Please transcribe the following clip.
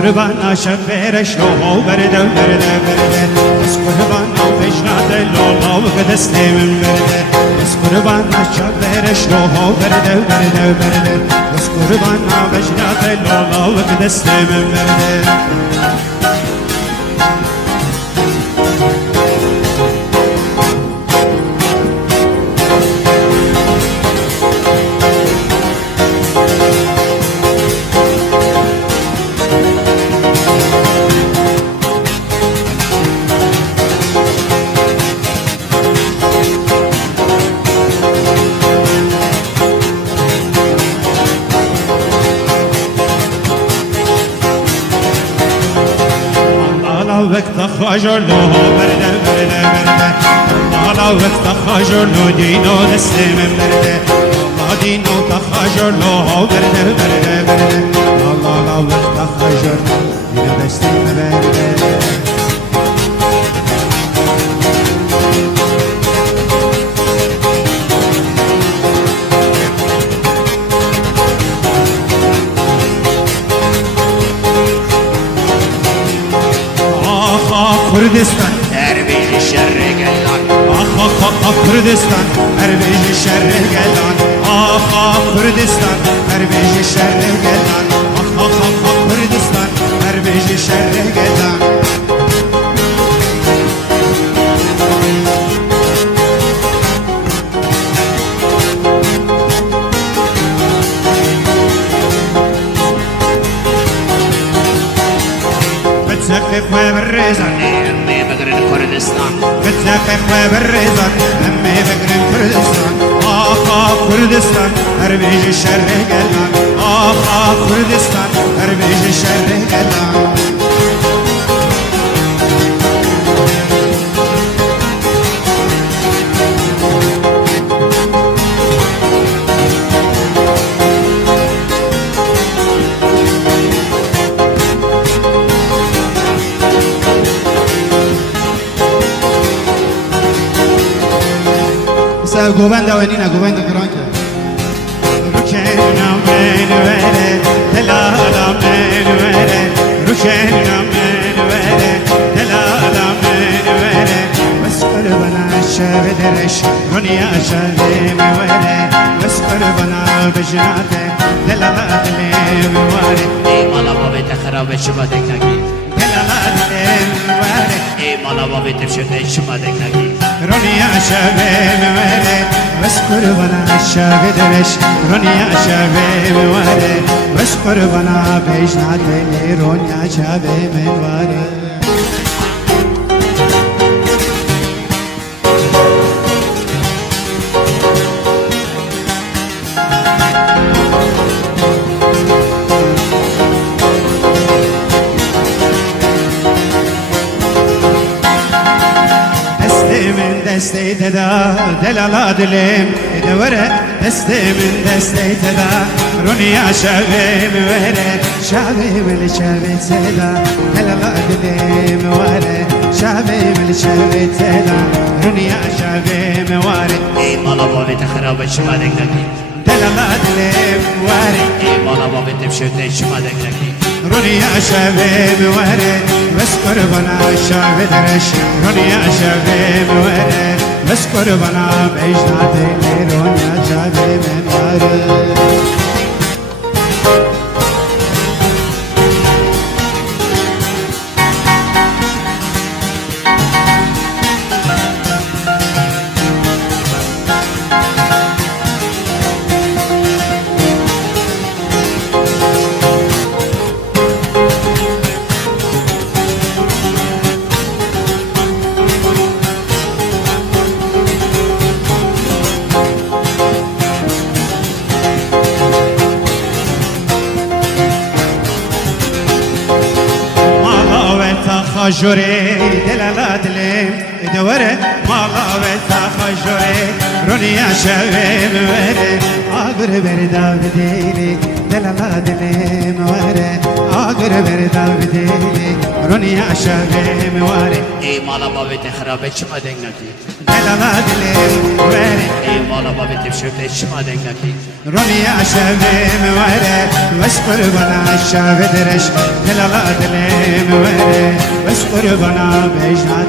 قربان شبرش رو برده بس قربان وجنات الله وقدست من برده بس قربان شبرش رو برده بس قربان وجنات الله وقدست من برده وقت خاجر لو برده الله وقت خاجر لو دينو دست من برده الله دينو تخاجر لو برده الله وقت خاجر دينو دست من برده كردستان دربیش شر گلان آخ كردستان دربیش شر گلان آخ كردستان دربیش شر گلان آخ كردستان دربیش شر گلان بتسقف بالرزق امي بقرن كردستان بتسقف بالرزق امي بقرن كردستان آخ كردستان دربيج الشر قلان آخ كردستان دربيج الشر قلان گوبند آوینینا گوبند کرانکه روشنا من وره دلالا من وره روشنا من وره دلالا من وره بس قربنا شب درش دنیا شب وره بس قربنا بجناته دلالا دل وره ای مالا بابی تخراب شما دکنگی دلالا دل وره ای مالا بابی تفشده شما دکنگی رونيا شباب وره بس قربنا شاب درش رونيا شباب وره بس قربنا بيجنات لي رونيا شباب من وره دستي تدا دلالا دلم دورة دستي من دستي تدا رونيا شابي مورة شابي من شابي تدا دلالا دلم ورة شابي من شابي تدا رونيا شابي مورة ای مالا بابی تخراب شما دکنگی دلالا دلم ورة ای مالا بابی تفشده شما دکنگی رونيا شابي مورة بس قربنا شابي درش رونيا شابي مورة بس قربنا بيجنات لي رونيا شابي من وره خجوري دلالا دلم دوره مالا وتا خجوري رونيا شباب وره آبر بردا بديلي دلالا دلالا دلم وره آگر بردال بدیلی رونیا شبیم وره ای مالا بابت خرابه چما دنگ نکی دلالا دلم وره ای مالا بابت شده چما دنگ نکی رونیا شبیم وره وش قربانا شب درش دلالا دلم وره وش قربانا بیشاد